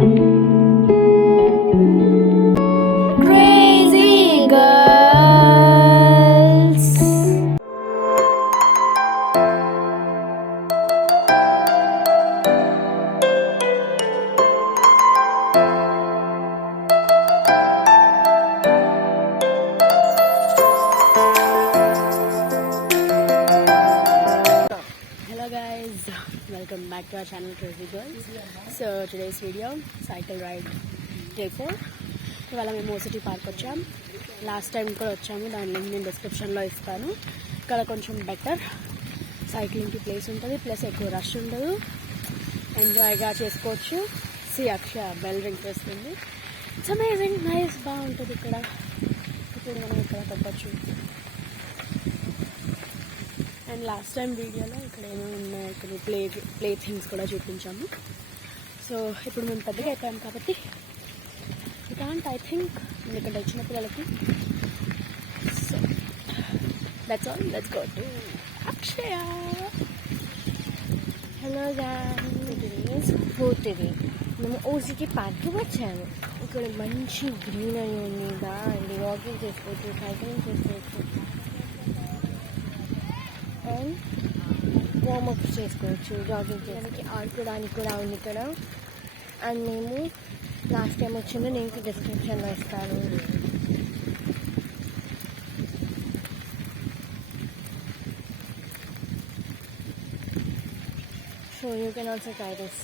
Crazy girls. Hello guys, welcome back to our channel Crazy Girls. So today's video cycle ride day 4. ఇవాళ మేము OCT park వచ్చాం. Last time కూడా వచ్చాము, దాని లింక్ నేను డిస్క్రిప్షన్లో ఇస్తాను. ఇక్కడ కొంచెం బెటర్ సైక్లింగ్కి ప్లేస్ ఉంటుంది, ప్లస్ ఎక్కువ రష్ ఉండదు, ఎంజాయ్గా చేసుకోవచ్చు. అక్ష బెల్ రింగ్ చేస్తుంది. ఇట్స్ అమేజింగ్ నైస్, బాగుంటుంది ఇక్కడ. ఇప్పుడు మనం ఇక్కడ తప్పచ్చు. అండ్ లాస్ట్ టైం వీడియోలో ఇక్కడ ఏమో ఉన్నాయి, ఇక్కడ ప్లే థింగ్స్ కూడా చూపించాము. సో ఇప్పుడు మేము పెద్దగా అయిపోయాం కాబట్టి ఐ థింక్ ఇక్కడ వచ్చిన పిల్లలకి. So that's all, let's go to Akshaya. Hello guys, ఫోర్త్ది మేము ఓసిటీ పార్క్కి వచ్చాము. ఇక్కడ మంచి గ్రీనరీ ఉంది, బాగుంది. వాకింగ్ చేసుకోవచ్చు, సైక్లింగ్ చేసుకోవచ్చు అండ్ వార్మప్ చేసుకోవచ్చు, జాగింగ్ చేయడానికి ఆడుకోవడానికి కూడా ఉంది ఇక్కడ. అండ్ మేము లాస్ట్ టైం వచ్చిందో నేను డిస్క్రిప్షన్లో ఇస్తాను. So you can also try this.